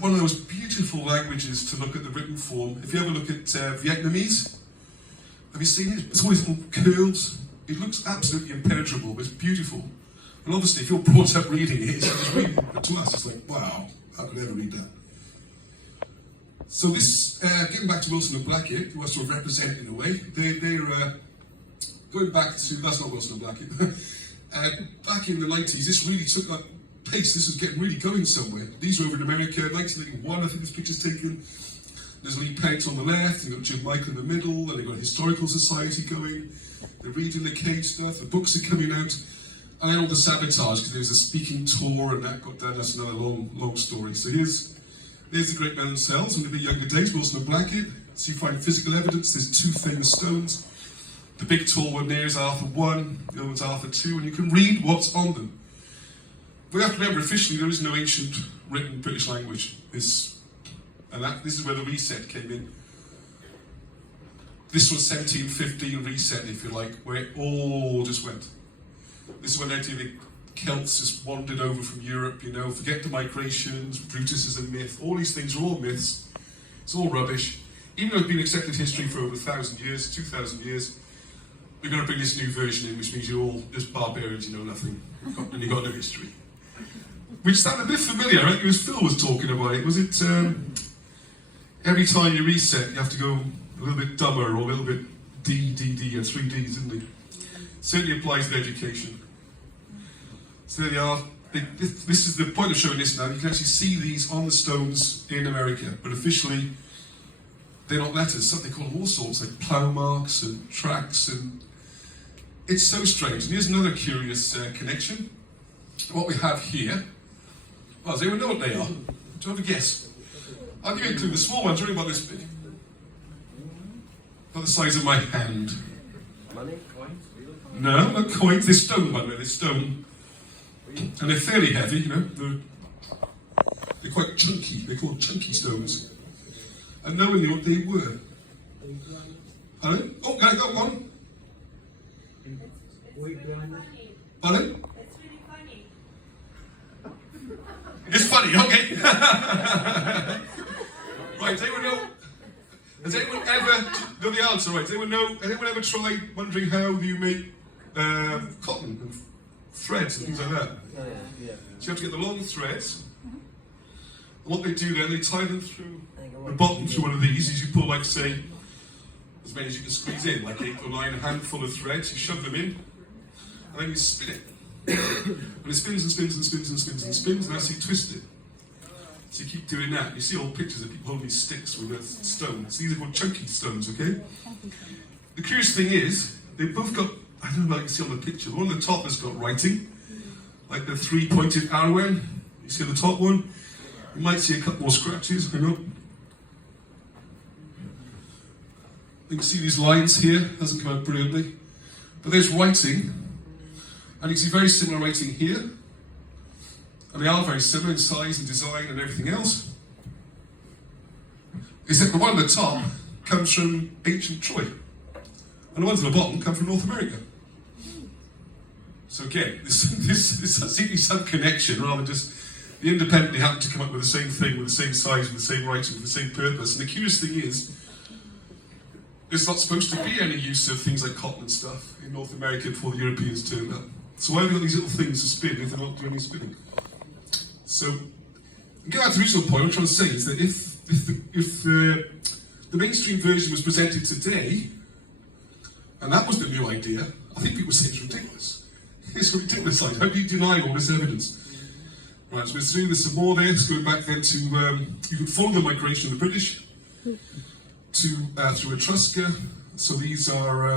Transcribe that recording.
one of the most beautiful languages to look at the written form. If you ever look at Vietnamese, have you seen it? It's always little curls. It looks absolutely impenetrable, but it's beautiful. And obviously, if you're brought up reading it, it's just reading it. But to us, it's like, wow, how could I ever read that? So this, getting back to Wilson and Blackett, who are sort of represent in a way, they're going back to, that's not Wilson and Blackett, back in the 90s, this really took up pace. This was getting really going somewhere. These were over in America, 1981, I think this picture's taken. There's Lee Pence on the left, you've got Jim Michael in the middle, and they've got a historical society going. They're reading the Cage stuff, the books are coming out, and then all the sabotage, because there's a speaking tour, and that got done. That's another long story. So there's the great men themselves, in the younger days, Wilson and Blackett. So you find physical evidence, there's two famous stones. The big tall one there is Arthur 1, the other one's Arthur 2, and you can read what's on them. We have to remember, officially, there is no ancient written British language. This is where the reset came in. This was 1715 reset, if you like, where it all just went. This is when the Celts just wandered over from Europe, you know, forget the migrations, Brutus is a myth, all these things are all myths. It's all rubbish. Even though it's been accepted history for over 1,000 years, 2,000 years, we're going to bring this new version in, which means you're all just barbarians, you know nothing, and you've got no history. Which sounded a bit familiar, I think it was Phil was talking about it. Was it, every time you reset, you have to go a little bit dumber, or a little bit D, and 3 Ds, isn't it? Certainly applies to education. So there they are. This is the point of showing this now. You can actually see these on the stones in America, but officially, they're not letters. So they call them all sorts, like plough marks and tracks, and it's so strange. And here's another curious connection. What we have here, well, does anyone know what they are? Do you have a guess? I'll give you a clue. The small ones are only about this big. About the size of my hand. Money? Coins? No, not coins. They're stone, by the way. They're stone. And they're fairly heavy, you know. They're quite chunky. They're called chunky stones. And no one knew what they were. Pardon? Oh, I got one. Pardon? It's funny, okay. Right, does anyone know? Has anyone ever know the answer? Right, does anyone know? Has anyone ever tried wondering how you make cotton and threads and things like that? Yeah. So you have to get the long threads. And what they do then, they tie them through the bottom through one of these. As you pull, like, say, as many as you can squeeze in, like 8 or 9, a handful of threads. You shove them in, and then you spin it. And it spins and spins and spins and spins and spins, and that's how you twist it. So you keep doing that. You see old pictures of people holding these sticks with stones. These are called chunky stones, okay? The curious thing is, they've both got, I don't know if you can see on the picture, the one on the top has got writing, like the 3-pointed arrow end. You see the top one? You might see a couple more scratches, I know. You can see these lines here, doesn't come out brilliantly. But there's writing. And you can see very similar writing here. And they are very similar in size and design and everything else. Except the one at the top comes from ancient Troy. And the ones at the bottom come from North America. So again, this seems to be some connection rather than just they independently happen to come up with the same thing, with the same size, with the same writing, with the same purpose. And the curious thing is, there's not supposed to be any use of things like cotton and stuff in North America before the Europeans turned up. So why have we got these little things to spin if they're not doing any spinning? So, get back to the original point, what I'm trying to say is that if the mainstream version was presented today, and that was the new idea, I think people would say it's ridiculous. It's a ridiculous idea. How do you deny all this evidence? Right, so we're doing this some more there, so going back then to, you can follow the migration of the British to through Etrusca. So these are